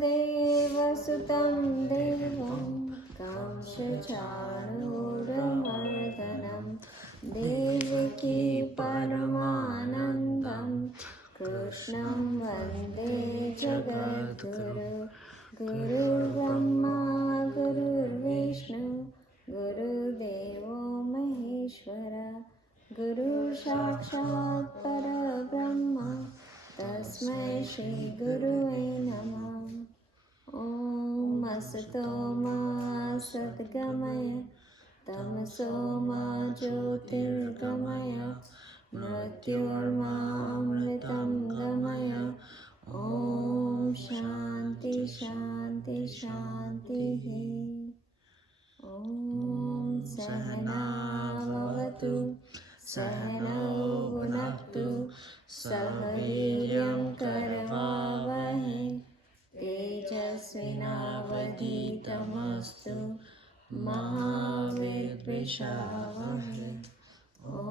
वसुदेवसुतं देवं कंसचाणूरमर्दनं देवकी परमानन्दं कृष्णं वन्दे जगद्गुरु गुरुर्ब्रह्मा गुरुर्विष्णु गुरुदेवो महेश्वर गुरुसाक्षात् परब्रह्म तस्मै श्री गुरुवे नमः। ॐ असतो मा सद्गमय तमसो मा ज्योतिर्गमय मृत्योर्मामृतं गमय। ॐ शान्ति शान्ति शान्तिः। ॐ सहना भवतु सहनौ भुनक्तु सह वीर्यं करवावहै तेजस्विनावधीतमस्तु मा विद्विषावहै। ॐ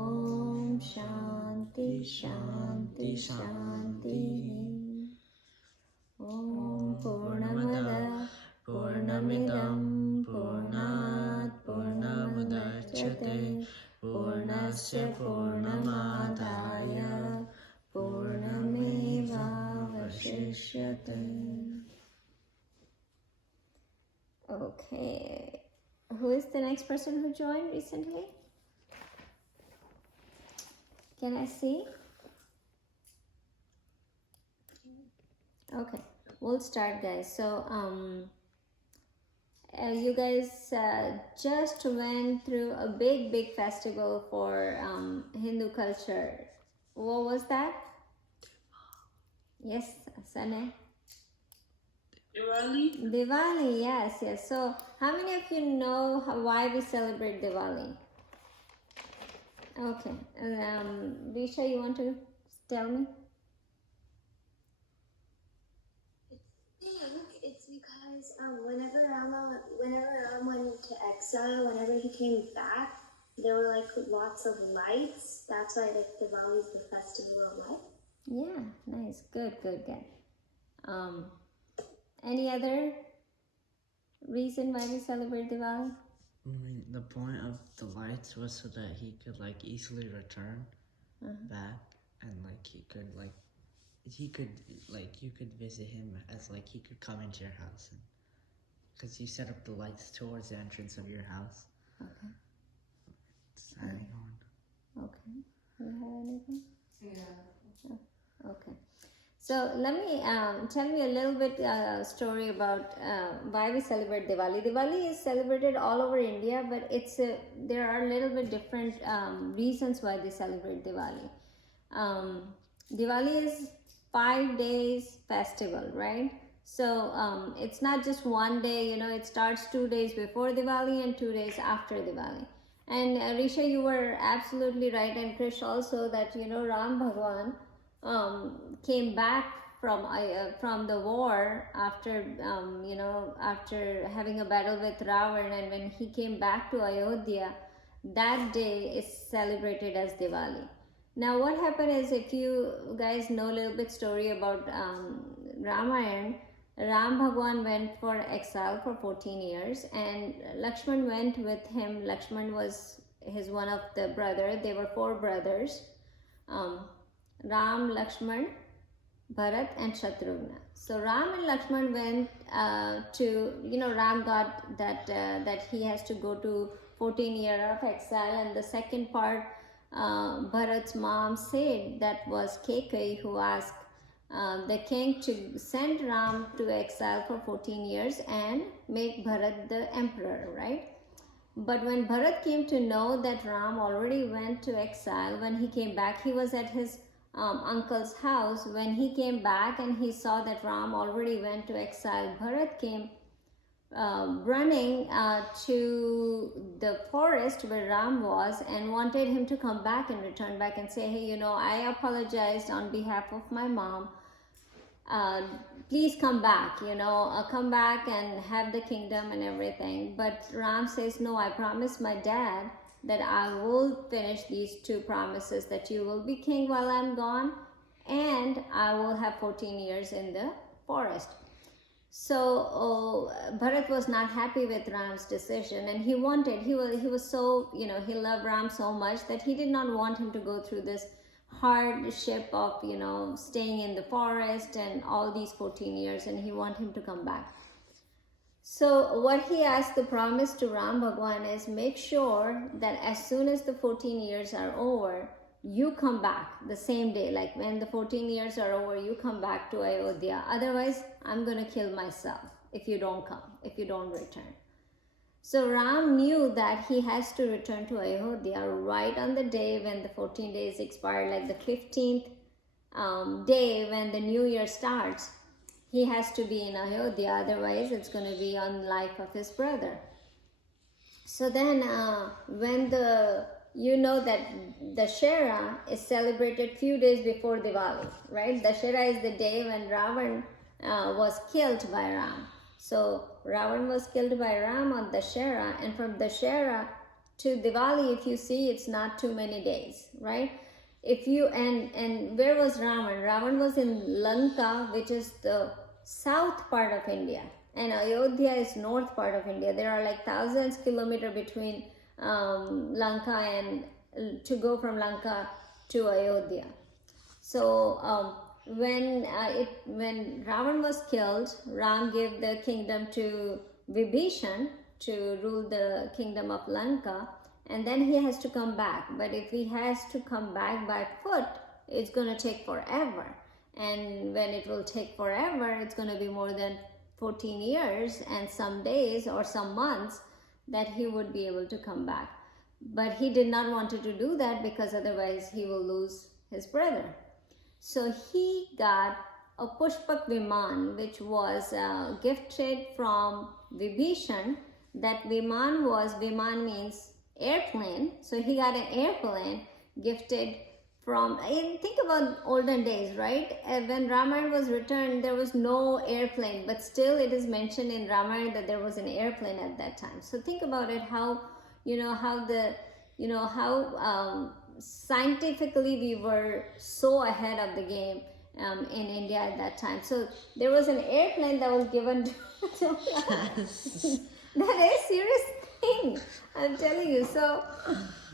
शान्ति शान्ति शान्तिः। ॐ पूर्णमद पूर्णमिदं पूर्णात् पूर्णमुदच्यते पूर्णस्य पूर्णमादाय पूर्णमेवावशिष्यते। Okay, who is the next person who joined recently? Can I see? Okay, we'll start, guys. So you guys just went through a big festival for Hindu culture. What was that? Yes, Sane. Diwali, yes. So how many of you know why we celebrate Diwali? Okay, Risha, you want to tell me? It's because whenever Ram went into exile, whenever he came back, there were like lots of lights. That's why like Diwali is the festival of light. Yeah, nice, good. Any other reason why we celebrate Diwali? I mean, the point of the lights was so that he could like easily return back, and like you could visit him as like he could come into your house, because you set up the lights towards the entrance of your house. Okay. Signing on. Okay. You have anything? Yeah. Okay. So let me tell me a little bit story about why we celebrate Diwali. Diwali is celebrated all over India, but there are a little bit different reasons why they celebrate Diwali. Diwali is 5 days festival, right? So it's not just one day, it starts 2 days before Diwali and 2 days after Diwali. And Risha, you were absolutely right, and Krish also, that Ram Bhagwan came back from the war after after having a battle with Ravan, and when he came back to Ayodhya, that day is celebrated as Diwali. Now what happened is, if you guys know a little bit story about Ramayana, Ram Bhagwan went for exile for 14 years, and Lakshman went with him. Lakshman was his one of the brother. They were 4 brothers. Ram, Lakshman, Bharat and Shatrughna. So Ram and Lakshman went to, Ram got that he has to go to 14 years of exile, and the second part, Bharat's mom said, that was Kekai, who asked the king to send Ram to exile for 14 years and make Bharat the emperor, right? But when Bharat came to know that Ram already went to exile, when he came back, he was at his uncle's house. When he came back and he saw that Ram already went to exile, Bharat came running to the forest where Ram was, and wanted him to come back and return back and say, hey, I apologized on behalf of my mom. Please come back, come back and have the kingdom and everything. But Ram says, no, I promised my dad that I will finish these 2 promises, that you will be king while I'm gone, and I will have 14 years in the forest. So Bharat was not happy with Ram's decision, and he was so, he loved Ram so much that he did not want him to go through this hardship of, staying in the forest and all these 14 years, and he wanted him to come back. So what he asked the promise to Ram Bhagwan is, make sure that as soon as the 14 years are over, you come back the same day. Like when the 14 years are over, you come back to Ayodhya. Otherwise, I'm going to kill myself if you don't come, if you don't return. So Ram knew that he has to return to Ayodhya right on the day when the 14 days expired, like the 15th day when the new year starts. He has to be in Ayodhya, otherwise it's going to be on life of his brother. So then when that Dashera is celebrated few days before Diwali, right? Dashera is the day when Ravan was killed by Ram. So Ravan was killed by Ram on Dashera, and from Dashera to Diwali, if you see, it's not too many days, right? And where was Ravan? Ravan was in Lanka, which is the south part of India, and Ayodhya is north part of India. There are like thousands kilometers between Lanka and to go from Lanka to Ayodhya. So when Ravan was killed, Ram gave the kingdom to Vibhishan to rule the kingdom of Lanka, and then he has to come back. But if he has to come back by foot, it's going to take forever. And when it will take forever, it's going to be more than 14 years and some days or some months that he would be able to come back. But he did not want to do that, because otherwise he will lose his brother. So he got a Pushpak Viman, which was gifted from Vibhishan. That Viman means airplane. So he got an airplane gifted from, think about olden days, right? When Ramayana was written, there was no airplane, but still it is mentioned in Ramayana that there was an airplane at that time. So think about it, how scientifically we were so ahead of the game in India at that time. So there was an airplane that was given to that is a serious thing, I'm telling you. So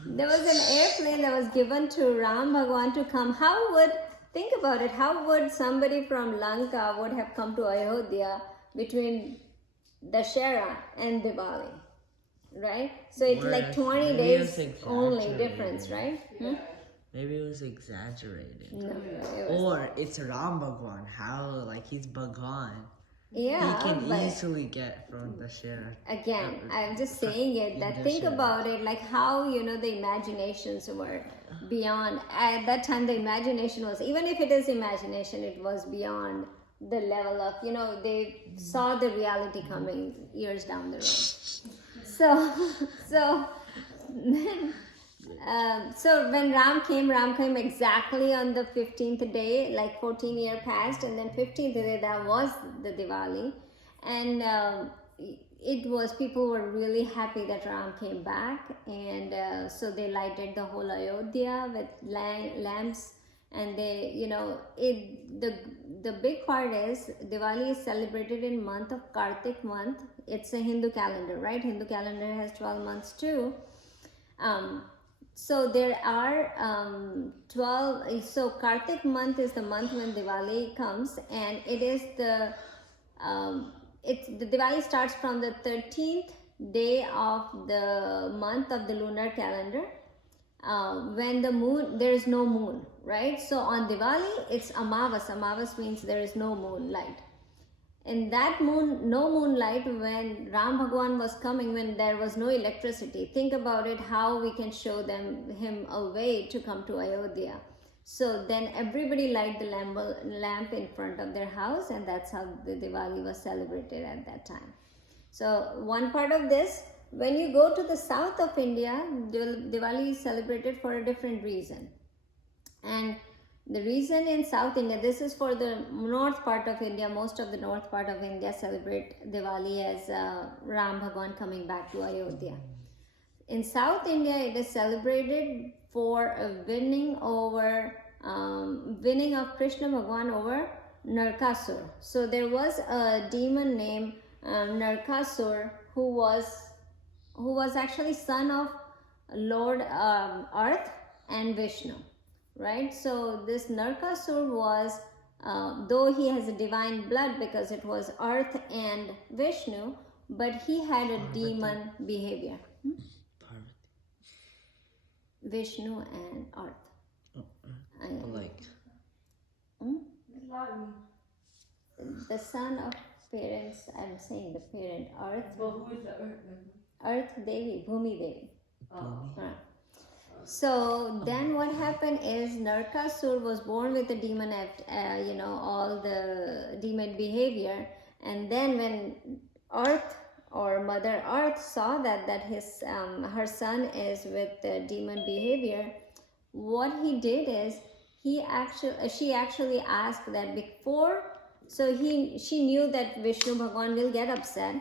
there was an airplane that was given to Ram Bhagwan to come. Think about it, how would somebody from Lanka would have come to Ayodhya between Dashera and Diwali, right? So it's like 20 days only difference, right? Maybe it was exaggerated. No, or it's Ram Bhagwan, how, like, he's Bhagwan. Yeah, he can easily get from the share. Again, I'm just saying it, that think about it, like how, the imaginations were beyond. At that time, the imagination was, even if it is imagination, it was beyond the level of, they saw the reality coming years down the road. So when Ram came exactly on the 15th day, like 14 years passed, and then 15th day, that was the Diwali. And people were really happy that Ram came back, and so they lighted the whole Ayodhya with lamps. And they, the big part is Diwali is celebrated in month of Kartik month. It's a Hindu calendar, right? Hindu calendar has 12 months too. So there are 12. So Kartik month is the month when Diwali comes, and it is the Diwali starts from the 13th day of the month of the lunar calendar. When there is no moon, right? So on Diwali, it's Amavas. Amavas means there is no moonlight. And that no moonlight, when Ram Bhagwan was coming, when there was no electricity, think about it, how we can show him a way to come to Ayodhya. So then everybody light the lamp in front of their house, and that's how the Diwali was celebrated at that time. So one part of this, when you go to the south of India, Diwali is celebrated for a different reason. And the reason in South India, this is for the north part of India, most of the north part of India celebrate Diwali as Ram Bhagwan coming back to Ayodhya. In South India, it is celebrated for a winning of Krishna Bhagwan over Narkasur. So there was a demon named Narkasur who was actually son of Lord Earth and Vishnu, right? So this Narkasur was, though he has a divine blood because it was Earth and Vishnu, but he had a demon behavior. Parvati. Vishnu and Earth. But like, The son of parents, I'm saying the parent, Earth. Well, who is the earth? Earth Devi, Bhumi Devi. Bhumi. Right. So then what happened is Narkasur was born with the demon, all the demon behavior. And then when Earth or Mother Earth saw that his her son is with the demon behavior, what he did is she actually asked that before. So she knew that Vishnu Bhagwan will get upset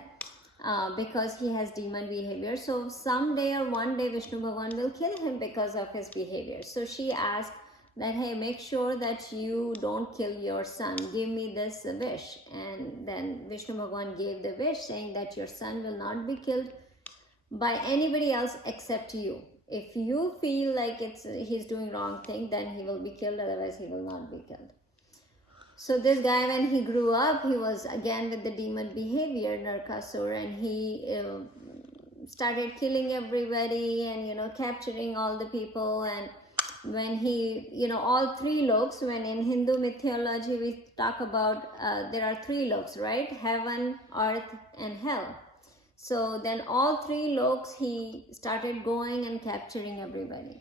because he has demon behavior. So someday or one day Vishnu Bhagwan will kill him because of his behavior. So she asked that, hey, make sure that you don't kill your son. Give me this wish. And then Vishnu Bhagwan gave the wish saying that your son will not be killed by anybody else except you. If you feel like he's doing wrong thing, then he will be killed. Otherwise, he will not be killed. So this guy, when he grew up, he was again with the demon behavior, Narkasur, and he started killing everybody and capturing all the people. And when he all three loks, when in Hindu mythology we talk about there are three loks, right? Heaven, earth, and hell. So then all three loks he started going and capturing everybody.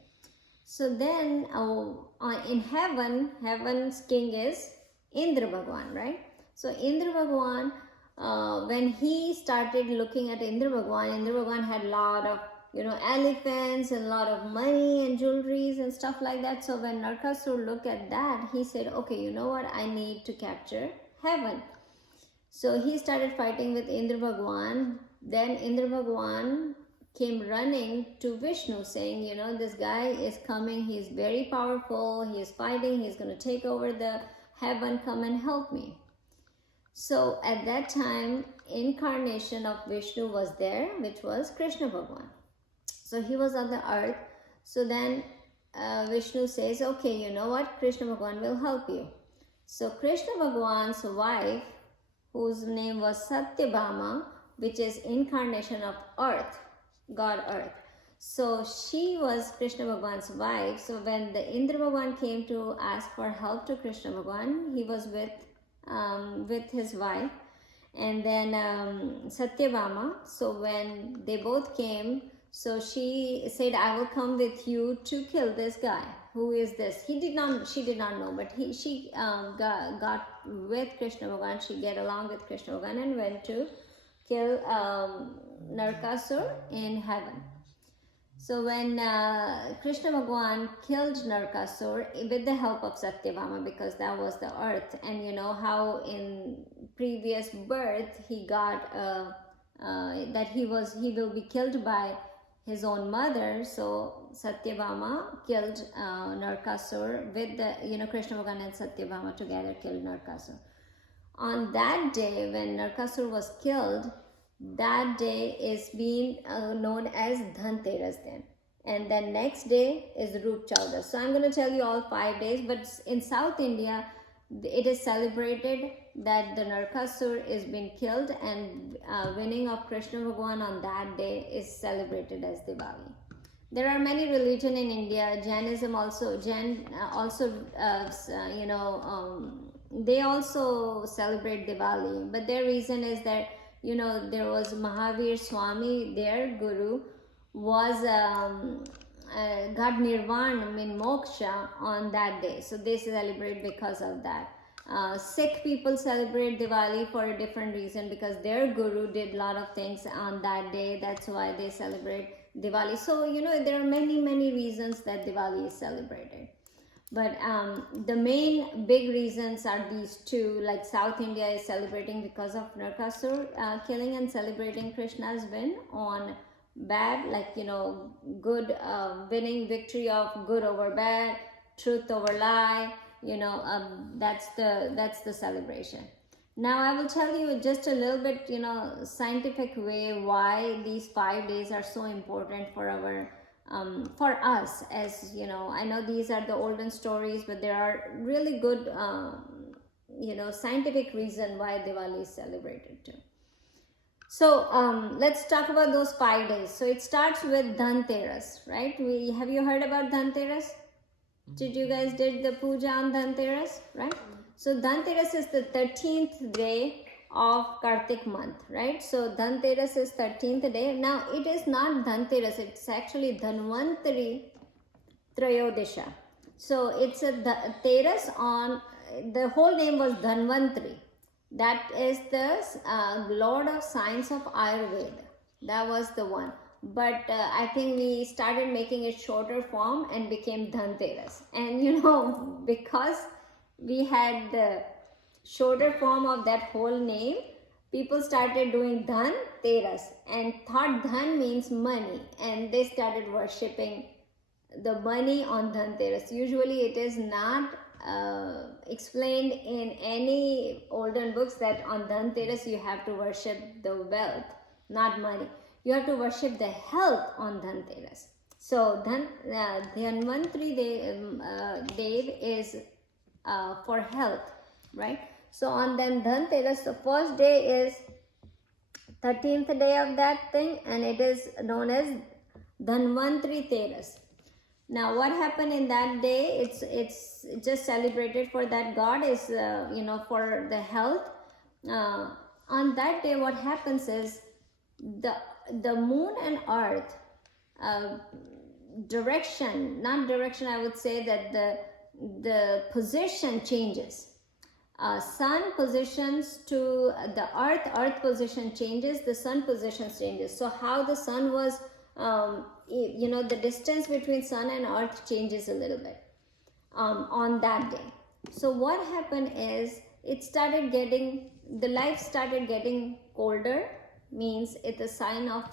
So then in heaven's king is Indra Bhagwan, right? So Indra Bhagwan, when he started looking at Indra Bhagwan had a lot of elephants and a lot of money and jewelries and stuff like that. So when Narkasur looked at that, he said, okay, you know what, I need to capture heaven. So he started fighting with Indra Bhagwan. Then Indra Bhagwan came running to Vishnu saying, this guy is coming, he's very powerful, he is fighting, he's going to take over the heaven, come and help me. So at that time, incarnation of Vishnu was there, which was Krishna Bhagwan. So he was on the earth. So then Vishnu says, okay, you know what, Krishna Bhagwan will help you. So Krishna Bhagwan's wife, whose name was Satyabhama, which is incarnation of earth, God Earth. So she was Krishna Bhagwan's wife. So when the Indra Bhagwan came to ask for help to Krishna Bhagwan, he was with his wife. And then Satyabhama, so when they both came, so she said, I will come with you to kill this guy. Who is this? She did not know, but she got with Krishna Bhagwan. She get along with Krishna Bhagwan and went to kill Narkasur in heaven. So when Krishna Bhagwan killed Narkasur with the help of Satyabhama, because that was the earth, and how in previous birth he got that he will be killed by his own mother. So Satyabhama killed Narkasur with the Krishna Bhagwan and Satyabhama together killed Narkasur. On that day when Narkasur was killed, that day is being known as Dhanteras then. And then next day is Roop Chaudas. So I'm going to tell you all 5 days, but in South India, it is celebrated that the Narkasur is being killed, and winning of Krishna Bhagwan on that day is celebrated as Diwali. There are many religions in India. Jainism also, they also celebrate Diwali, but their reason is that there was Mahavir Swami, their guru, was got nirvana, moksha on that day. So they celebrate because of that. Sikh people celebrate Diwali for a different reason, because their guru did a lot of things on that day. That's why they celebrate Diwali. So, there are many, many reasons that Diwali is celebrated. But the main big reasons are these two. Like South India is celebrating because of Narkasur killing, and celebrating Krishna's win on bad, good, winning victory of good over bad, truth over lie, that's the celebration. Now I will tell you just a little bit, scientific way why these 5 days are so important for for us. As I know these are the olden stories, but there are really good, scientific reason why Diwali is celebrated too. So let's talk about those 5 days. So it starts with Dhanteras, right? Have you heard about Dhanteras? Did you guys did the puja on Dhanteras, right? So Dhanteras is the 13th day of Kartik month, right? So Dhanteras is 13th day. Now it is not Dhanteras, it's actually Dhanvantari Trayodisha. So it's a Teras on, the whole name was Dhanvantari. That is the Lord of Science of Ayurveda. That was the one. But I think we started making it shorter form and became Dhanteras. And because we had the shorter form of that whole name, people started doing Dhan Teras and thought Dhan means money, and they started worshipping the money on Dhanteras. Usually it is not explained in any olden books that on Dhanteras you have to worship the wealth, not money. You have to worship the health on Dhanteras. So Dhanvantari Dev is for health, right? So on then Dhanteras, the first day is 13th day of that thing, and it is known as Dhanvantari Teras. Now what happened in that day, it's just celebrated for that god, is for the health. On that day what happens is the moon and earth I would say that the position changes. Sun positions to the earth position changes, the sun position changes. So how the sun was, the distance between sun and earth changes a little bit on that day. So what happened is the life started getting colder, means it's a sign of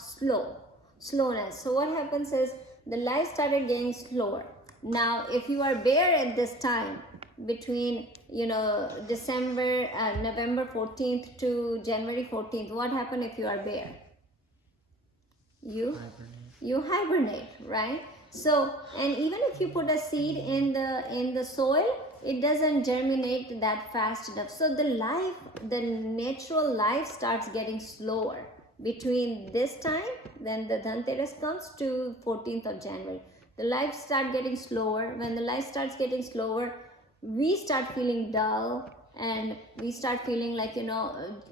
slowness. So what happens is the life started getting slower. Now if you are bare at this time between November 14th to January 14th, what happened if you are bare? You hibernate, right? So, and even if you put a seed in the soil, it doesn't germinate that fast enough. So the natural life starts getting slower between this time, then the Dhanteras comes, to 14th of January. The life starts getting slower. When the life starts getting slower, we start feeling dull, and we start feeling like a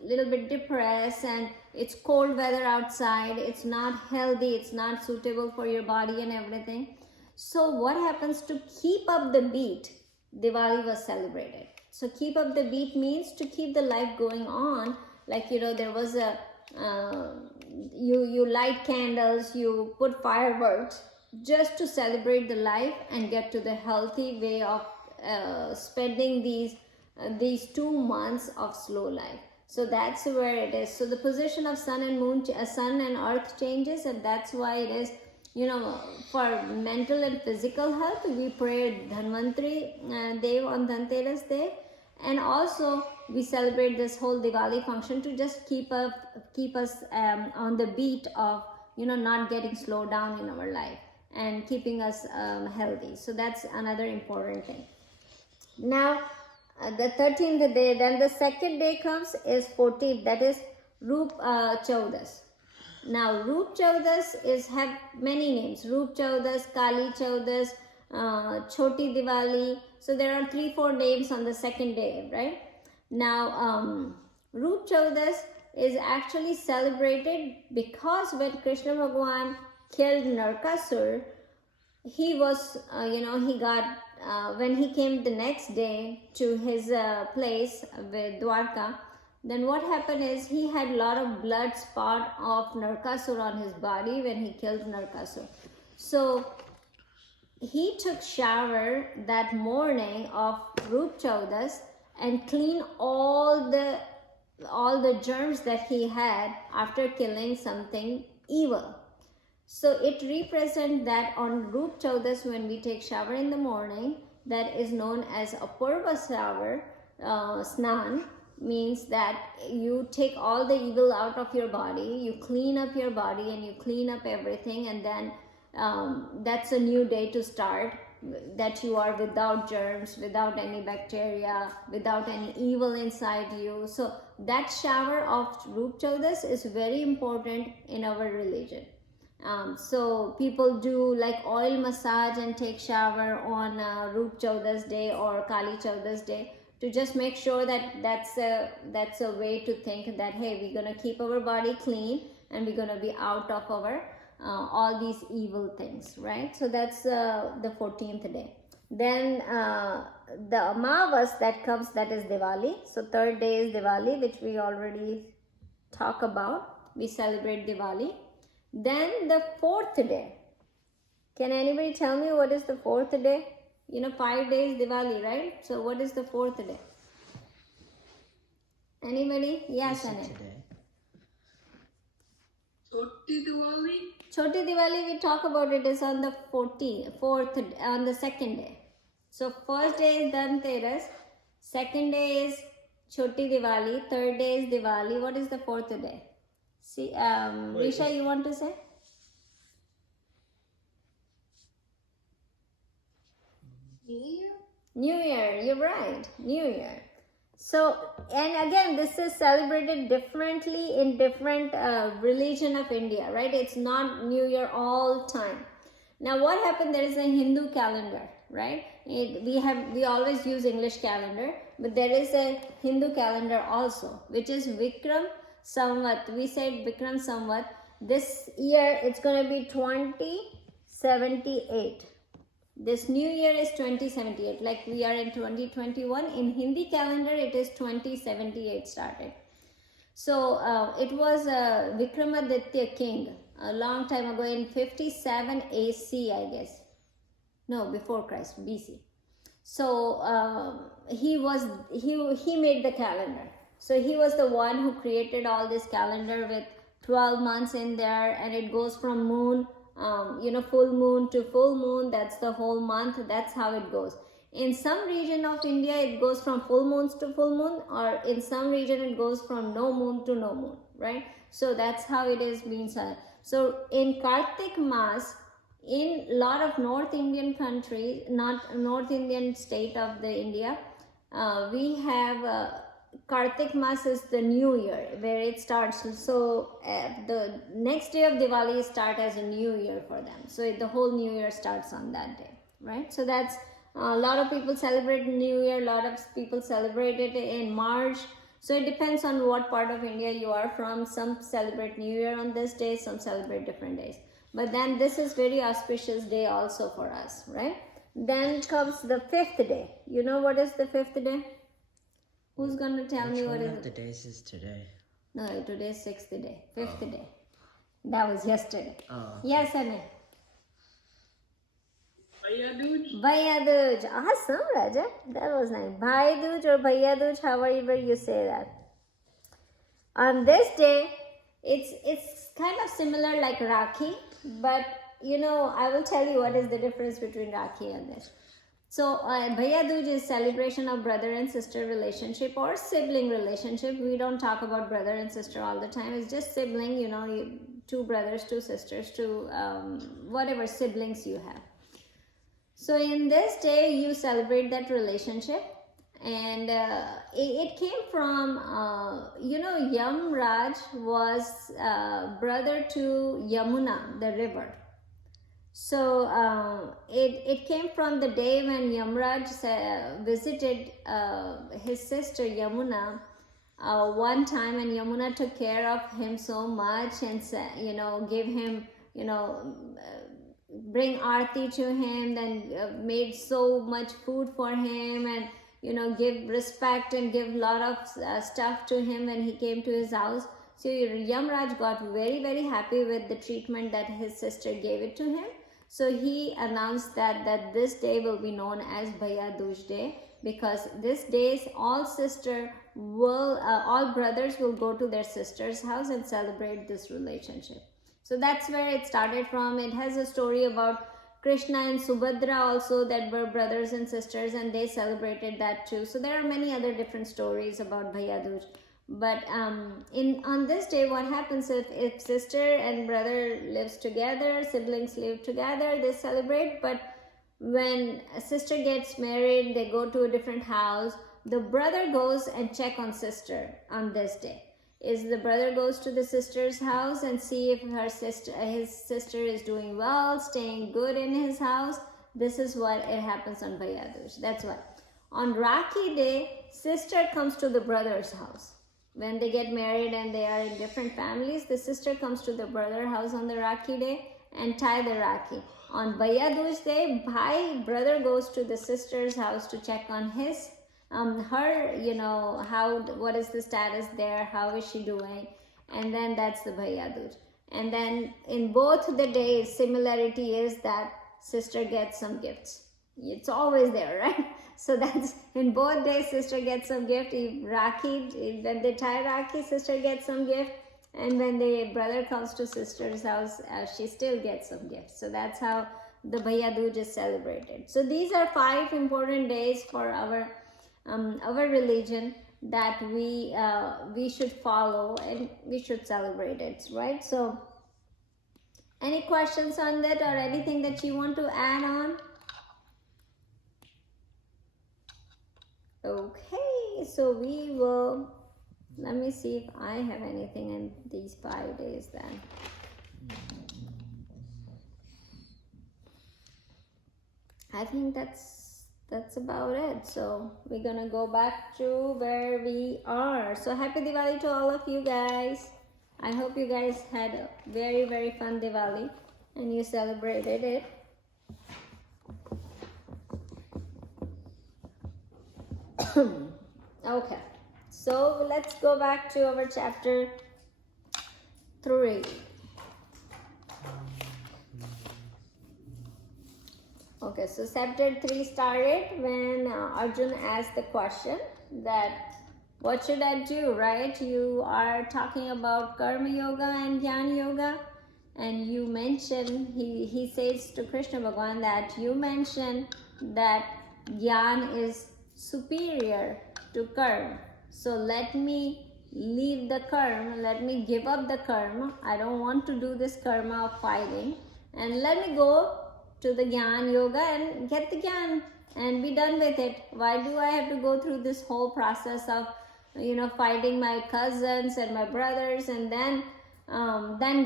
little bit depressed, and it's cold weather outside, it's not healthy, it's not suitable for your body and everything. So what happens to keep up the beat? Diwali was celebrated. So keep up the beat means to keep the life going on. Like there was a you light candles, you put fireworks just to celebrate the life and get to the healthy way of spending these 2 months of slow life. So that's where it is. So the position of sun and earth changes, and that's why it is, for mental and physical health, we pray Dhanvantari Dev on Dhanteras Day, and also we celebrate this whole Diwali function to just keep us on the beat of not getting slowed down in our life and keeping us healthy. So that's another important thing. Now the 13th day, then the second day comes is 14th, that is Roop Chaudas. Now Roop Chaudas have many names: Roop Chaudas, Kali Chaudas, Choti Diwali. So there are 3-4 names on the second day, right? Now Roop Chaudas is actually celebrated because when Krishna Bhagwan killed Narkasur, he was he got when he came the next day to his place with Dwarka, then what happened is he had a lot of blood spot of Narkasur on his body when he killed Narkasur. So he took shower that morning of Roop Chaudas and cleaned all the germs that he had after killing something evil. So it represents that on Roop Chaudas, when we take shower in the morning, that is known as Apurva shower, snan, means that you take all the evil out of your body, you clean up your body and you clean up everything, and then that's a new day to start, that you are without germs, without any bacteria, without any evil inside you. So that shower of Roop Chaudas is very important in our religion. So people do like oil massage and take shower on Roop Chaudas day or Kali Chaudas day, to just make sure that that's a way to think that, hey, we're gonna keep our body clean and we're gonna be out of our all these evil things, right? So that's the 14th day. Then the Amavas that comes, that is Diwali. So third day is Diwali, which we already talk about. We celebrate Diwali. Then the fourth day. Can anybody tell me what is the fourth day? 5 days Diwali, right? So what is the fourth day? Anybody? Yes, Anil. Choti Diwali? Choti Diwali, we talk about it, is on the 4th, on the second day. So first day is Dhanteras, second day is Choti Diwali, third day is Diwali. What is the fourth day? See, Risha, you want to say? New Year? New Year, you're right, New Year. So, and again, this is celebrated differently in different religion of India, right? It's not New Year all time. Now, what happened? There is a Hindu calendar, right? We always use English calendar, but there is a Hindu calendar also, which is Vikram Samvat. We said Vikram Samvat. This year, it's going to be 2078. This new year is 2078, like we are in 2021. In Hindi calendar, it is 2078 started. So it was Vikramaditya king a long time ago in 57 AC, I guess. No, before Christ, BC. So he made the calendar. So he was the one who created all this calendar with 12 months in there, and it goes from moon, full moon to full moon. That's the whole month. That's how it goes. In some region of India, it goes from full moons to full moon, or in some region, it goes from no moon to no moon, right? So that's how it is being said. So in Kartik Mas, in a lot of North Indian countries, not North Indian state of the India, we have Kartik Mas is the new year where it starts. So the next day of Diwali start as a new year for them. So the whole new year starts on that day, right? So that's a lot of people celebrate New Year. A lot of people celebrate it in March. So it depends on what part of India you are from. Some celebrate New Year on this day, some celebrate different days. But then this is very auspicious day also for us, right? Then comes the fifth day. You know what is the fifth day? Who's going to tell me what is it? Which one of the days is today? No, today is sixth day, fifth day. That was yesterday. Oh. Yes, Anil. Bhaiya Dooj? Bhaiya Dooj. Awesome, Raja. That was nice. Bhai Dooj or Bhaiya Dooj, however you say that. On this day, it's kind of similar like Rakhi, but I will tell you what is the difference between Rakhi and this. So Bhaiya Dooj is celebration of brother and sister relationship or sibling relationship. We don't talk about brother and sister all the time. It's just sibling, two brothers, two sisters, two whatever siblings you have. So in this day, you celebrate that relationship. And it came from, Yamraj was brother to Yamuna, the river. So it came from the day when Yamraj visited his sister Yamuna one time, and Yamuna took care of him so much and gave him, bring aarti to him, then made so much food for him, and give respect and give a lot of stuff to him when he came to his house. So Yamraj got very, very happy with the treatment that his sister gave it to him. So he announced that this day will be known as Bhaiya Dooj Day, because this day all brothers will go to their sister's house and celebrate this relationship. So that's where it started from. It has a story about Krishna and Subhadra also, that were brothers and sisters, and they celebrated that too. So there are many other different stories about Bhaiya Dooj. But on this day, what happens if sister and brother lives together, siblings live together, they celebrate. But when a sister gets married, they go to a different house. The brother goes and check on sister on this day. Is the brother goes to the sister's house and see if his sister is doing well, staying good in his house. This is what it happens on Bhaiya Dooj. That's why. On Rakhi Day, sister comes to the brother's house. When they get married and they are in different families, the sister comes to the brother's house on the Rakhi Day and tie the Rakhi. On Bhaiya Dooj Day, brother goes to the sister's house to check on his her, what is the status there, how is she doing, and then that's the Bhaiya Dooj. And then in both the days, similarity is that sister gets some gifts. It's always there, right? So that's in both days, sister gets some gift. Rakhi, when they tie Rakhi, sister gets some gift, and when the brother comes to sister's house, she still gets some gifts. So that's how the Bhaiya Dooj is celebrated. So these are 5 important days for our religion that we should follow and we should celebrate it, right? So any questions on that or anything that you want to add on? Okay, so we will, let me see if I have anything in these 5 days then. I think that's about it. So we're gonna go back to where we are. So happy Diwali to all of you guys. I hope you guys had a very, very fun Diwali and you celebrated it. Okay, so let's go back to our chapter 3. Okay, so chapter 3 started when Arjun asked the question that what should I do, right? You are talking about Karma Yoga and Jnana Yoga, and you mention, he says to Krishna Bhagavan that you mentioned that Jnana is superior to Karma. So let me leave the Karma, let me give up the Karma. I don't want to do this Karma of fighting, and let me go to the Jnana Yoga and get the Jnana and be done with it. Why do I have to go through this whole process of fighting my cousins and my brothers and then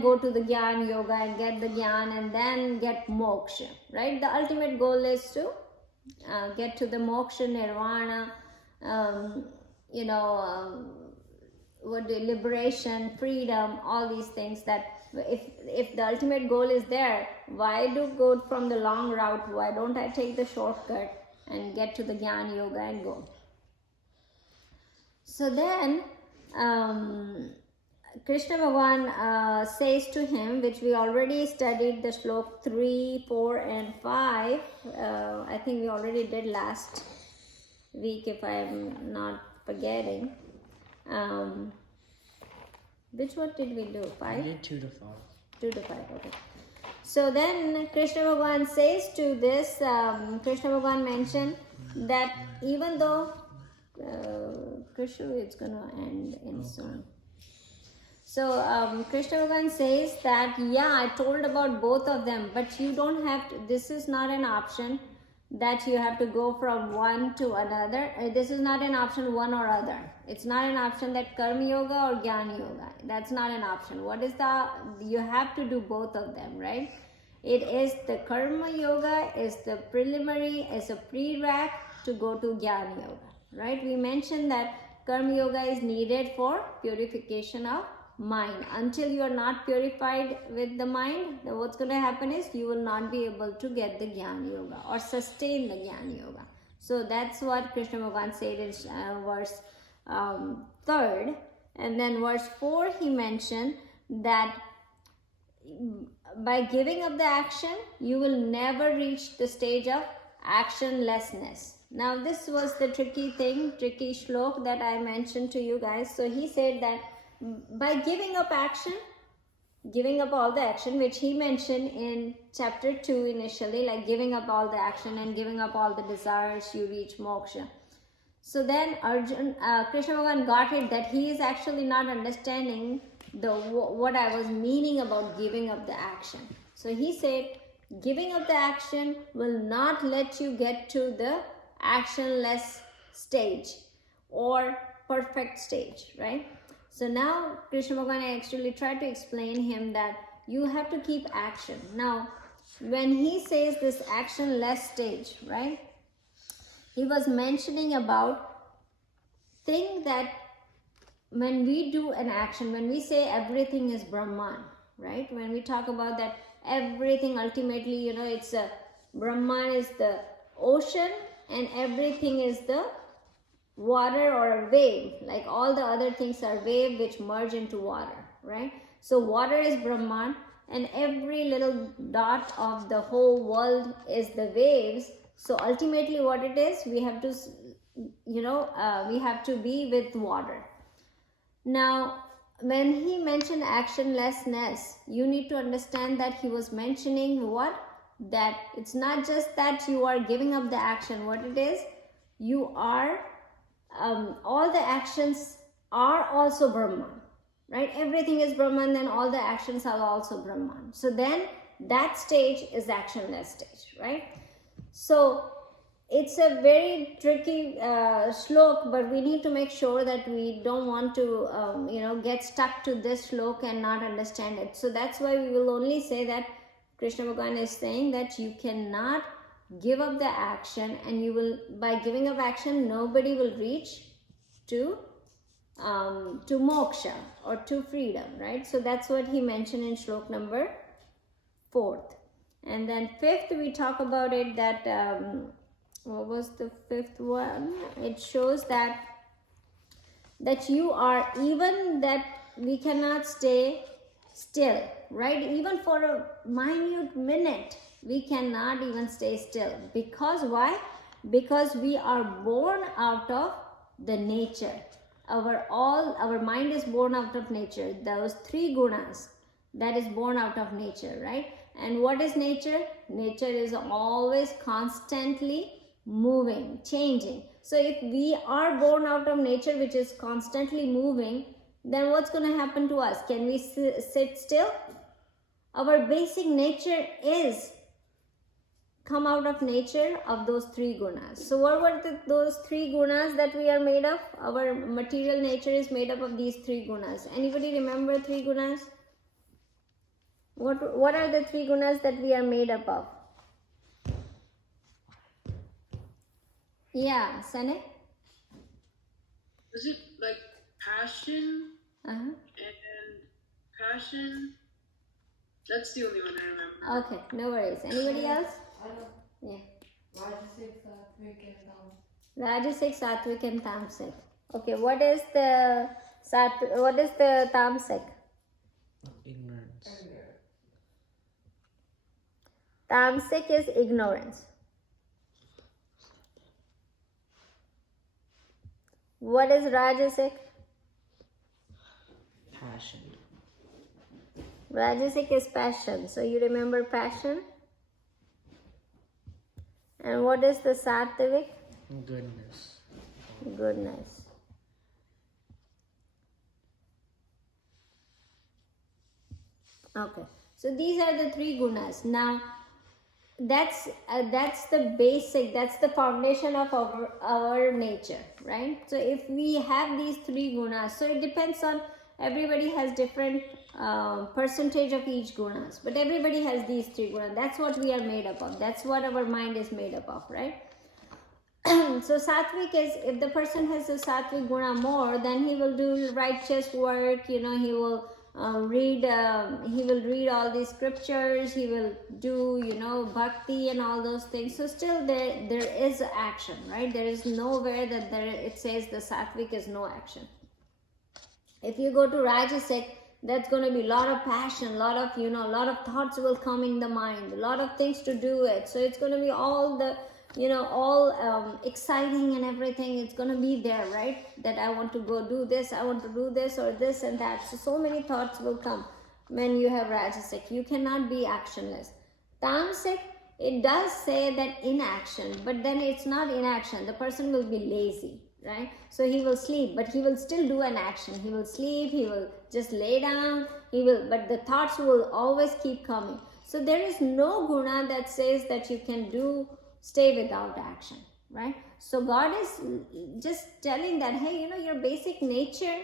go to the Jnana Yoga and get the Jnana and then get moksha, right? The ultimate goal is to get to the moksha, nirvana, liberation, freedom, all these things. That if the ultimate goal is there, why do go from the long route? Why don't I take the shortcut and get to the Jnana Yoga and go? So then Krishna Bhagavan says to him, which we already studied the shlok 3, 4 and 5. I think we already did last week if I am not forgetting. Which one did we do? 5? We did 2 to 5. 2 to 5, okay. So then Krishna Bhagavan says to this, Krishna Bhagavan mentioned that even though Krishna, it's going to end in soon. So Krishna Bhagavan says that, yeah, I told about both of them, but you don't have to, this is not an option that you have to go from one to another. This is not an option one or other. It's not an option that Karma Yoga or Jnana Yoga. That's not an option. What is you have to do both of them, right? It is the Karma Yoga is the preliminary, is a prereq to go to Jnana Yoga, right? We mentioned that Karma Yoga is needed for purification of mind. Until you are not purified with the mind, then what's going to happen is you will not be able to get the Jnana Yoga or sustain the Jnana Yoga. So that's what Krishna Bhagavan said in verse 3rd. And then verse 4 he mentioned that by giving up the action, you will never reach the stage of actionlessness. Now this was the tricky shlok that I mentioned to you guys. So he said that by giving up action, giving up all the action, which he mentioned in chapter 2 initially, like giving up all the action and giving up all the desires, you reach moksha. So then Krishna Bhagavan got it that he is actually not understanding what I was meaning about giving up the action. So he said, giving up the action will not let you get to the actionless stage or perfect stage, right? So now Krishna Bhagavan actually tried to explain him that you have to keep action. Now, when he says this actionless stage, right? He was mentioning about thing that when we do an action, when we say everything is Brahman, right? When we talk about that everything ultimately, you know, it's a Brahman is the ocean and everything is the water or a wave. Like all the other things are wave which merge into water, right? So water is Brahman and every little dot of the whole world is the waves. So ultimately what it is, we have to, we have to be with water. Now, when he mentioned actionlessness, you need to understand that he was mentioning what? That it's not just that you are giving up the action. What it is, you are, all the actions are also Brahman, right? Everything is Brahman, then all the actions are also Brahman. So then that stage is actionless stage, right? So it's a very tricky shlok, but we need to make sure that we don't want to, get stuck to this shlok and not understand it. So that's why we will only say that Krishna Bhagavan is saying that you cannot give up the action, and you will, by giving up action, nobody will reach to moksha or to freedom, right? So that's what he mentioned in shlok number 4. And then 5th, we talk about it that, what was the 5th one? It shows that you are, even that we cannot stay still, right? Even for a minute minute, we cannot even stay still. Because why? Because we are born out of the nature. Our mind is born out of nature. Those 3 gunas, that is born out of nature, right? And what is nature? Nature is always constantly moving, changing. So if we are born out of nature, which is constantly moving, then what's going to happen to us? Can we sit still? Our basic nature is come out of nature of those 3 gunas. So what were those 3 gunas that we are made of? Our material nature is made up of these 3 gunas. Anybody remember 3 gunas? What are the 3 gunas that we are made up of? Yeah, Sane? Was it like passion? And passion? That's the only one I remember. Okay, no worries. Anybody else? Yeah. Rajasic, Sattvic, and Tamasic. Okay, what is the Tamasic? Ignorance. Tamasic is ignorance. What is Rajasic? Passion. Rajasic is passion. So you remember passion? And what is the Sattvic? Goodness. Goodness. Okay. So these are the 3 gunas. Now, that's the basic, that's the foundation of our nature, right? So if we have these 3 gunas, so it depends on, everybody has different percentage of each gunas, but everybody has these 3 gunas. That's what we are made up of. That's what our mind is made up of, right? So Sattvic is, if the person has a Sattvic guna more, then he will do righteous work, he will read all these scriptures, he will do, bhakti and all those things. So still there is action, right? There is nowhere that it says the Sattvic is no action. If you go to Rajasic, that's going to be a lot of passion, a lot of thoughts will come in the mind, a lot of things to do it. So it's going to be all the, exciting and everything. It's going to be there, right? That I want to go do this, I want to do this or this and that. So many thoughts will come. when you have Rajasic. You cannot be actionless. Tamasic, it does say that inaction, but then it's not inaction. The person will be lazy, right? So he will sleep, but he will still do an action. He will sleep, he will just lay down, but the thoughts will always keep coming. So there is no guna that says that you can stay without action, right? So God is just telling that, hey, your basic nature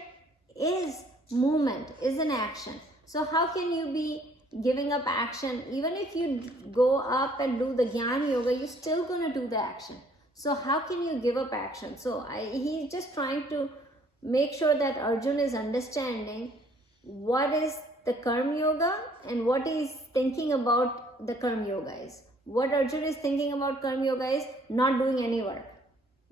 is movement, is an action. So how can you be giving up action? Even if you go up and do the Jnana Yoga, you're still going to do the action. So how can you give up action? So he's just trying to make sure that Arjun is understanding what is the Karma Yoga and what he's thinking about the Karma Yoga is. What Arjun is thinking about Karma Yoga is not doing any work.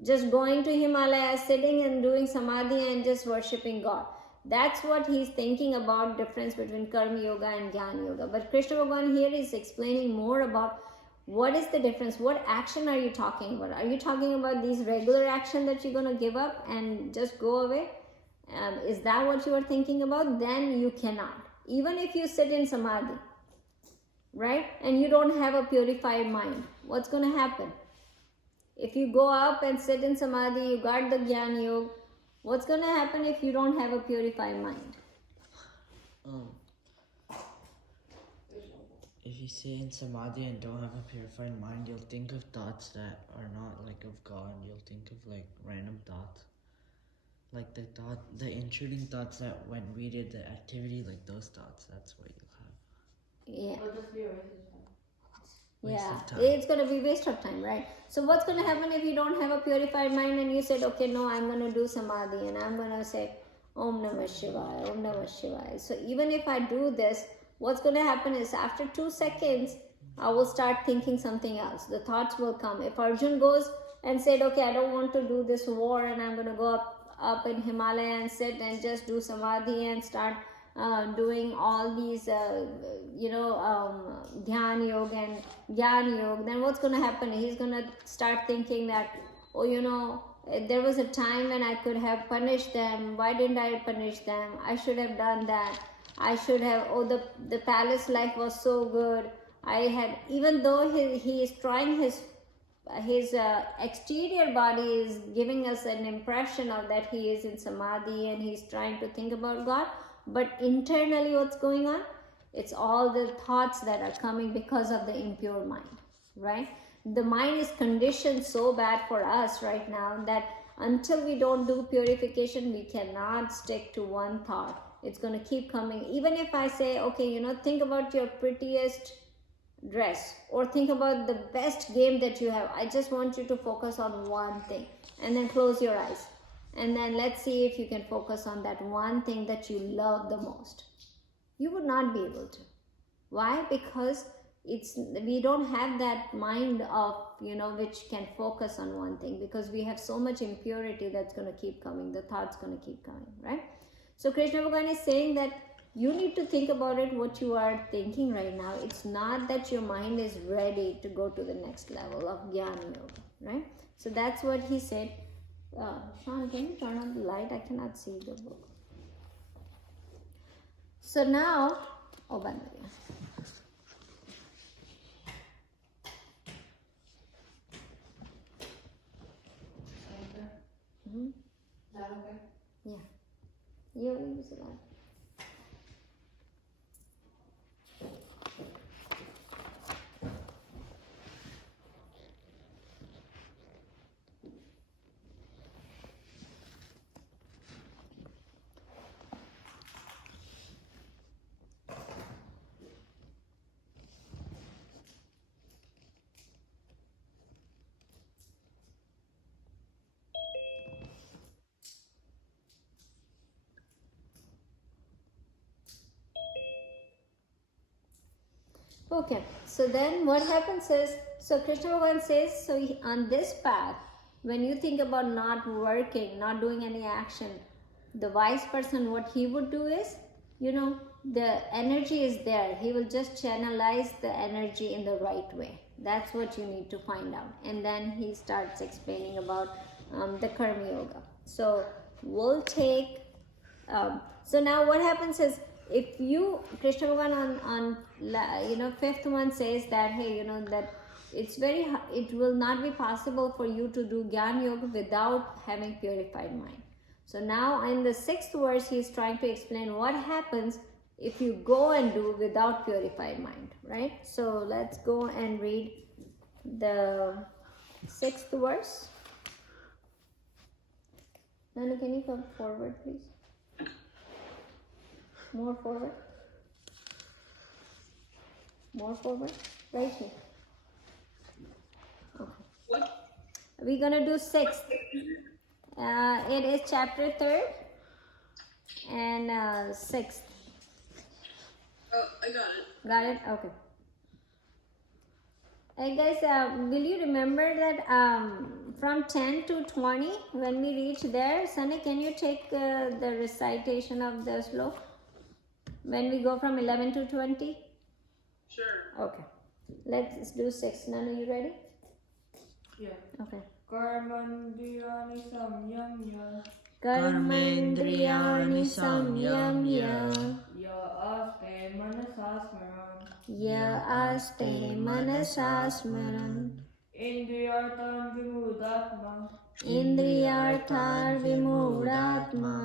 Just going to Himalayas, sitting and doing Samadhi and just worshipping God. That's what he's thinking about, difference between Karma Yoga and Jnana Yoga. But Krishna Bhagavan here is explaining more about what is the difference. What action are you talking about? Are you talking about these regular action that you're going to give up and just go away? Is that what you are thinking about? Then you cannot. Even if you sit in Samadhi, right? And you don't have a purified mind, what's going to happen? If you go up and sit in Samadhi, you got the Jnana Yoga, what's going to happen if you don't have a purified mind? If you sit in Samadhi and don't have a purified mind, you'll think of thoughts that are not like of God. You'll think of like random thoughts. Like the intruding thoughts that when we did the activity, like those thoughts, that's what you'll have. Yeah. It'll just be a waste of time. It's going to be waste of time, right? So what's going to happen if you don't have a purified mind and you said, okay, no, I'm going to do Samadhi and I'm going to say Om Namah Shivaya, Om Namah Shivaya. So even if I do this, what's going to happen is after 2 seconds, I will start thinking something else. The thoughts will come. If Arjun goes and said, okay, I don't want to do this war and I'm going to go up in Himalaya and sit and just do Samadhi and start doing all these, Dhyan Yoga and Jnana Yoga, then what's going to happen? He's going to start thinking that, there was a time when I could have punished them. Why didn't I punish them? I should have done that. I should have, the palace life was so good. Even though he is trying his exterior body is giving us an impression of that he is in Samadhi and he's trying to think about God, but internally what's going on? It's all the thoughts that are coming because of the impure mind, right? The mind is conditioned so bad for us right now that until we don't do purification, we cannot stick to one thought. It's going to keep coming. Even if I say, okay, think about your prettiest dress or think about the best game that you have. I just want you to focus on one thing and then close your eyes. And then let's see if you can focus on that one thing that you love the most. You would not be able to. Why? Because we don't have that mind of, which can focus on one thing, because we have so much impurity that's going to keep coming. The thought's going to keep coming, right? So Krishna Bhagavan is saying that you need to think about it, what you are thinking right now. It's not that your mind is ready to go to the next level of Jnana Yoga, right? So that's what he said. Sean, can you turn on the light? I cannot see the book. So now, Bandhaya. Is that okay? Yeah. You use it. Okay, so then what happens is, so Krishna Bhagavan says, so on this path, when you think about not working, not doing any action, the wise person, what he would do is, the energy is there. He will just channelize the energy in the right way. That's what you need to find out. And then he starts explaining about the Karma Yoga. So we'll take, so now what happens is, if you, Krishna Bhagavan on fifth one says that, hey, that it will not be possible for you to do Gyan Yoga without having purified mind. So now in the sixth verse, he is trying to explain what happens if you go and do without purified mind, right? So let's go and read the sixth verse. Nana, can you come forward, please? More forward. More forward. Right here. Okay. What? We're gonna do sixth. It is chapter 3rd and 6th. Oh, I got it. Got it? Okay. Hey guys, will you remember that from 10 to 20, when we reach there, Sunny, can you take the recitation of the slok? When we go from 11 to 20? Sure. Okay. Let's do 6. Nana, you ready? Yeah. Okay. Karmandriyani samyamya Karmendriyani samyamya ya aste manasa smaran ya aste manasa smaran indriyartan vimudatma indriyarthar vimudatma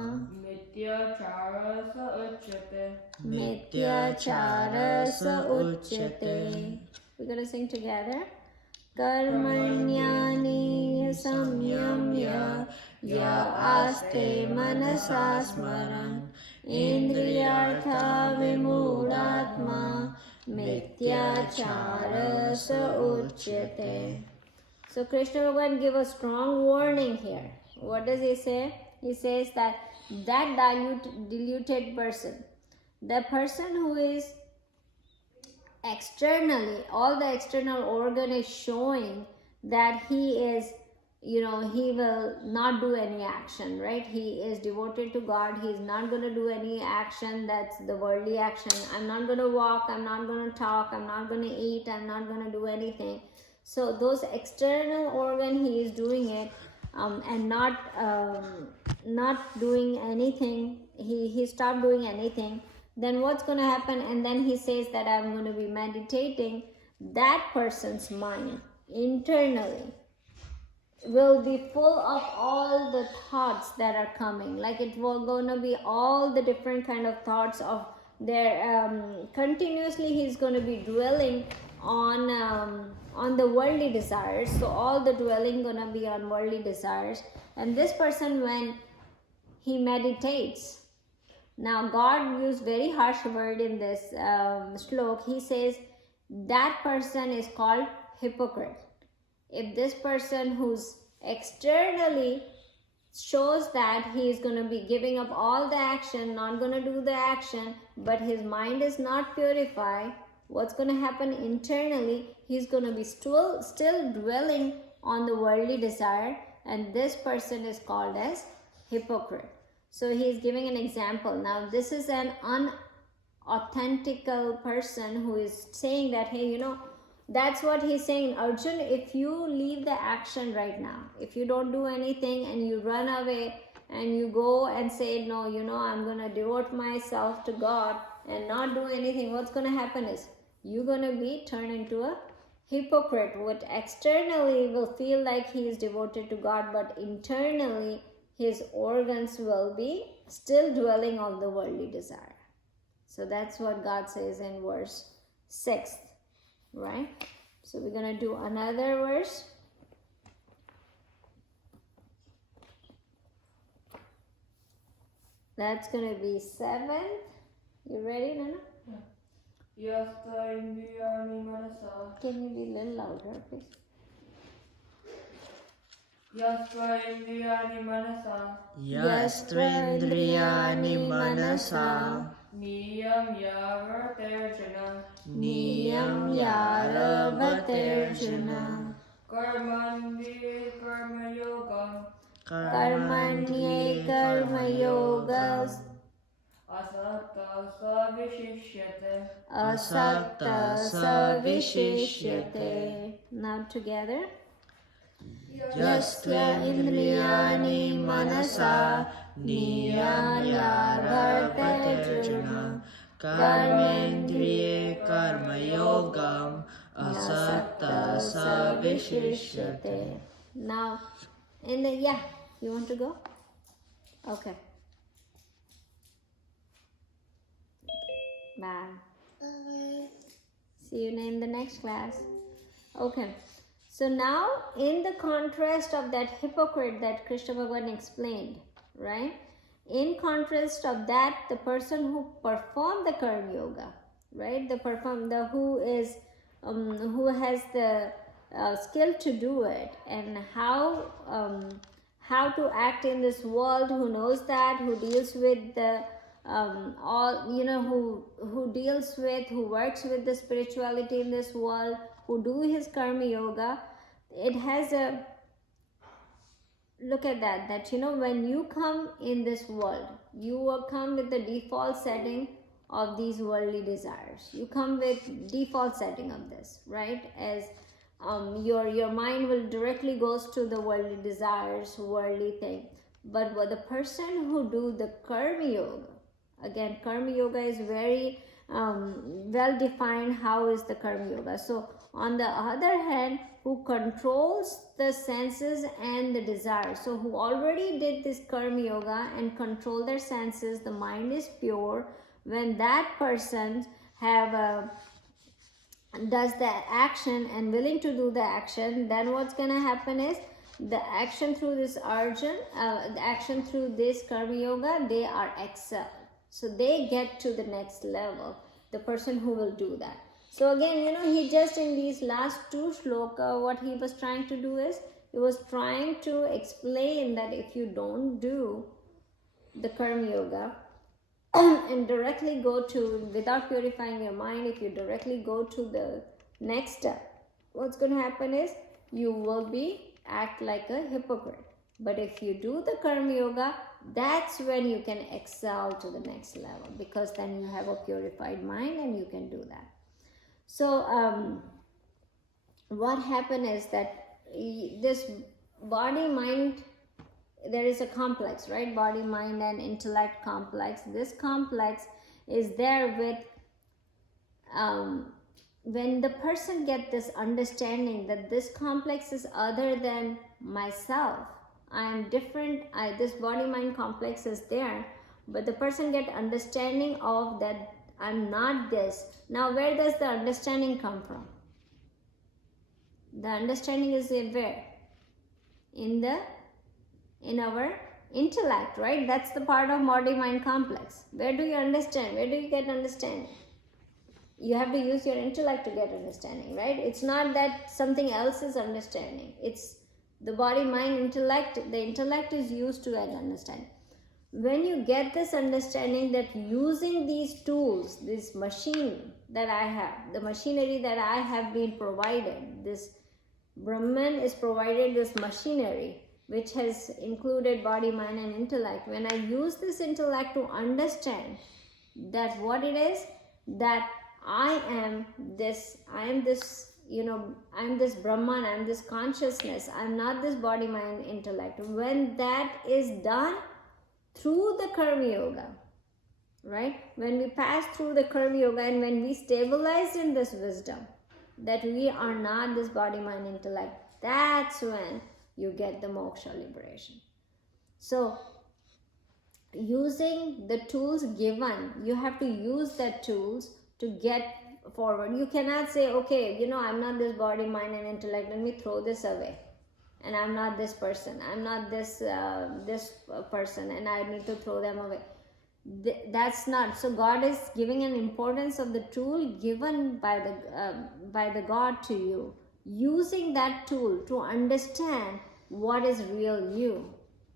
mityachara sa uchyate. mityachara sa uchyate. We're gonna sing together. Karmanyani samyamya ya aste manasa smaran indriyartha vimudatma mityachara sa uchyate. So Krishna Bhagavan give a strong warning here. What does he say? He says that diluted person, the person who is externally, all the external organ is showing that he is, he will not do any action, right? He is devoted to God. He is not going to do any action that's the worldly action. I'm not going to walk, I'm not going to talk, I'm not going to eat, I'm not going to do anything. So those external organ, he is doing it and not doing anything. He stopped doing anything. Then what's going to happen? And then he says that I'm going to be meditating. That person's mind internally will be full of all the thoughts that are coming. Like it will going to be all the different kind of thoughts of their continuously he's going to be dwelling on the worldly desires. So all the dwelling going to be on worldly desires. And this person, when he meditates, now God used very harsh word in this slok. He says that person is called hypocrite. If this person who's externally shows that he is going to be giving up all the action, not going to do the action, but his mind is not purified, what's going to happen internally? He's going to be still dwelling on the worldly desire, and this person is called as hypocrite. So he is giving an example. Now this is an unauthentical person who is saying that, hey, that's what he's saying. Arjun, if you leave the action right now, if you don't do anything and you run away and you go and say, no, I'm going to devote myself to God and not do anything, what's going to happen is you're going to be turned into a hypocrite. What externally will feel like he is devoted to God, but internally his organs will be still dwelling on the worldly desire. So that's what God says in verse 6, right? So we're going to do another verse. That's going to be 7th. You ready, Nana? Yasta indriyani manasa. Can you be a little louder, please? Yasta indriyani manasa. Yastrendriyani manasa Niyam yavaterjana. Niyam yaravaterjuna Karmandi karma yoga. Karmanye karma yogas Asakta savishishyate. asakta savishishyate. Now together. Yasya indriyani manasa niyam yarvaterjuna Karmendriye karma yogam asakta savishishyate. Now, you want to go? Okay. Bye. See you in the next class. Okay. So now, in the contrast of that hypocrite that Krishna Bhagavan explained, right? In contrast of that, the person who performed the Karma Yoga, right? Who has the skill to do it, and how to act in this world, who knows that, who deals with the who works with the spirituality in this world, who do his Karma Yoga. It has a look at that when you come in this world, you will come with the default setting of these worldly desires. You come with default setting of this, right? As your mind will directly goes to the worldly desires, worldly thing. But the person who do the Karma Yoga, again, Karma Yoga is very well defined. How is the Karma Yoga? So on the other hand, who controls the senses and the desires, so who already did this Karma Yoga and control their senses, the mind is pure. When that person does the action and willing to do the action, then what's gonna happen is the action through this Arjun, the action through this Karma Yoga, they are excelled. So they get to the next level, the person who will do that. So again, he just in these last two shloka, what he was trying to do is, he was trying to explain that if you don't do the Karma Yoga and directly go to, without purifying your mind, if you directly go to the next step, what's going to happen is you will act like a hypocrite. But if you do the Karma Yoga, that's when you can excel to the next level, because then you have a purified mind and you can do that. So what happened is that this body mind, there is a complex, right? Body, mind and intellect complex. This complex is there with when the person gets this understanding that this complex is other than myself, I am different, this body mind complex is there, but the person get understanding of that I'm not this. Now where does the understanding come from? The understanding is where? In our intellect, right? That's the part of body mind complex. Where do you understand? Where do you get understanding? You have to use your intellect to get understanding, right? It's not that something else is understanding. It's the body mind intellect. The intellect is used to get understanding. When you get this understanding that using these tools, this machine that I have, the machinery that I have been provided, this Brahman is provided this machinery which has included body, mind and intellect. When I use this intellect to understand that what it is, that I am this Brahman, I am this consciousness, I am not this body, mind, intellect. When that is done through the Karma Yoga, right? When we pass through the Karma Yoga and when we stabilize in this wisdom, that we are not this body, mind, intellect, that's when you get the moksha liberation. So using the tools given, you have to use that tools to get forward. You cannot say, okay, I'm not this body, mind and intellect, let me throw this away, and I'm not this person, I'm not this person, and I need to throw them away. That's not. So God is giving an importance of the tool given by the God to you, using that tool to understand what is real you,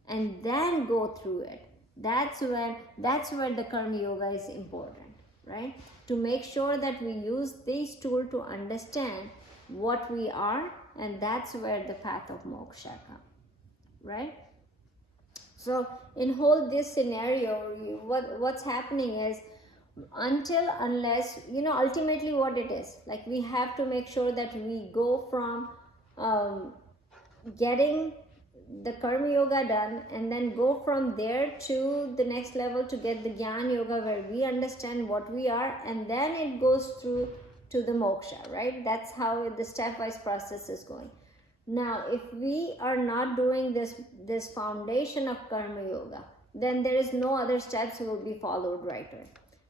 and then go through it. That's where the Karma Yoga is important, right? To make sure that we use these tools to understand what we are, and that's where the path of moksha comes, right? So in whole this scenario, what's happening is, unless ultimately what it is, like, we have to make sure that we go from getting the karma yoga done, and then go from there to the next level to get the jnana yoga, where we understand what we are, and then it goes through to the moksha, right? That's how the stepwise process is going. Now, if we are not doing this foundation of karma yoga, then there is no other steps will be followed right away.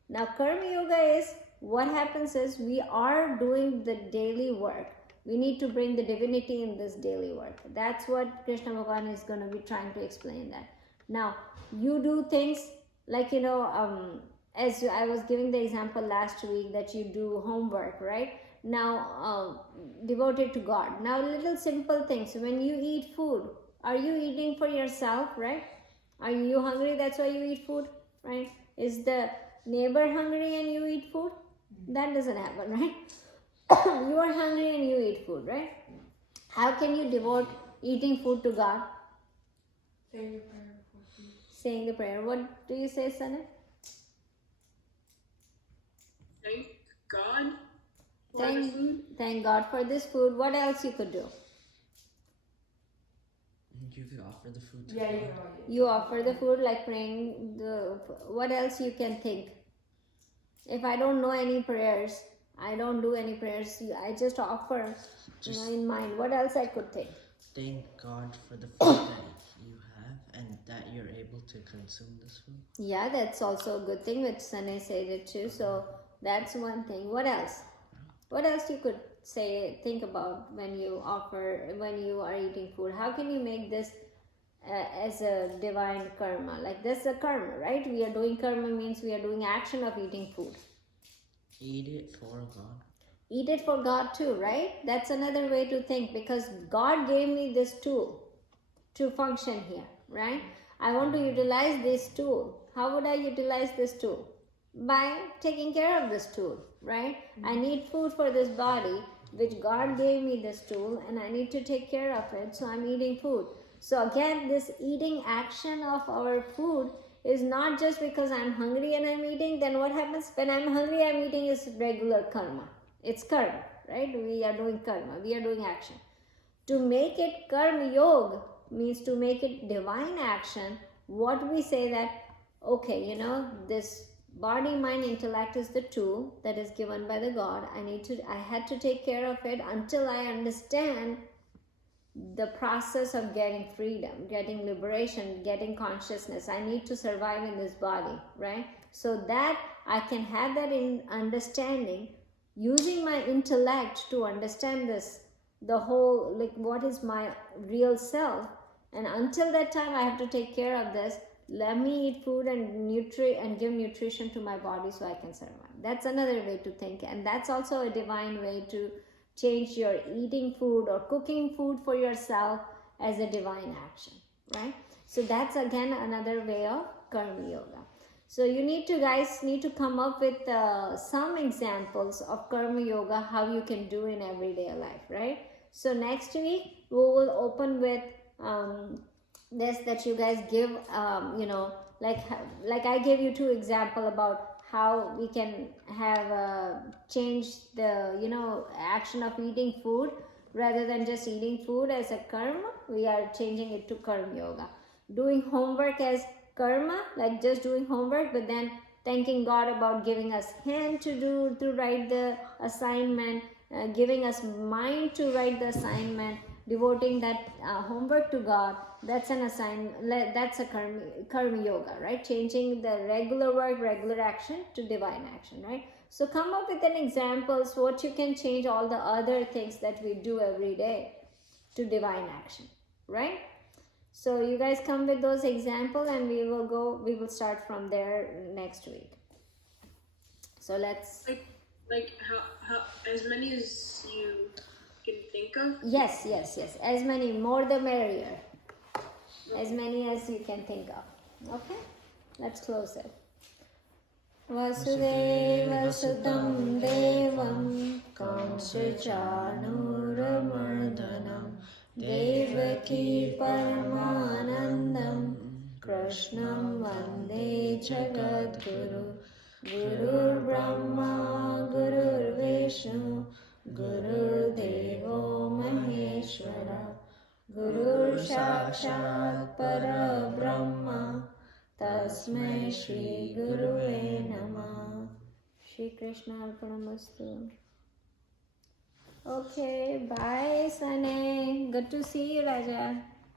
Now, karma yoga is, what happens is, we are doing the daily work. We need to bring the divinity in this daily work. That's what Krishna Bhagavan is going to be trying to explain that. Now, you do things like, as I was giving the example last week, that you do homework, right? Now, devoted to God. Now, little simple things. When you eat food, are you eating for yourself, right? Are you hungry? That's why you eat food, right? Is the neighbor hungry and you eat food? That doesn't happen, right? You are hungry and you eat food, right? How can you devote eating food to God? Say your prayer before food. Saying the prayer. What do you say, Sana? Thank God for the food. Thank God for this food. What else you could do? You could offer the food to Yeah, you God. know. You offer the food, like praying. What else you can think? If I don't know any prayers, I don't do any prayers. I just offer, in mind. What else I could think? Thank God for the food that you have and that you're able to consume this food. Yeah, that's also a good thing, which Sunny said it too. So that's one thing. What else? What else you could think about when you are eating food? How can you make this as a divine karma? Like, this is a karma, right? We are doing karma, means we are doing action of eating food. Eat it for God. Eat it for God too, right? That's another way to think, because God gave me this tool to function here, right? I want to utilize this tool. How would I utilize this tool? By taking care of this tool, right? I need food for this body, which God gave me this tool, and I need to take care of it, so I'm eating food. So again, this eating action of our food is not just because I'm hungry and I'm eating. Then what happens when I'm hungry, I'm eating is regular karma. It's karma, right? We are doing karma. We are doing action. To make it karma yoga means to make it divine action. What we say that, okay, this body, mind, intellect is the tool that is given by the God. I had to take care of it until I understand the process of getting freedom, getting liberation, getting consciousness. I need to survive in this body, right? So that I can have that in understanding, using my intellect to understand this, the whole, like, what is my real self. And until that time, I have to take care of this. Let me eat food and give nutrition to my body so I can survive. That's another way to think, and that's also a divine way to change your eating food or cooking food for yourself as a divine action, right? So that's again another way of karma yoga. So you guys need to come up with some examples of karma yoga, how you can do in everyday life, right? So next week we will open with this, that you guys give, like I gave you 2 examples about how we can have changed the action of eating food. Rather than just eating food as a karma, we are changing it to karma yoga. Doing homework as karma, like just doing homework, but then thanking God about giving us hand to write the assignment, giving us mind to write the assignment, devoting that homework to God. That's an assignment. That's a karma yoga, right? Changing the regular work, regular action to divine action, right? So come up with an examples what you can change all the other things that we do every day to divine action, right? So you guys come with those examples, and we will start from there next week. So let's like how as many as you can think of. Yes. As many, more the merrier. As many as you can think of. Okay? Let's close it. Vasudeva Sudam Devam Kamsachanuramardanam Devaki Paramanandam Krishnam Vande Jagadguru Gurur Brahma Gurur Vishnu Gurur Devo Maheshwara Guru Sakshat Parabrahma Tasmai Shri Guruve Namah. Shri Krishna Arpanamastu. Okay, bye Sane. Good to see you, Raja.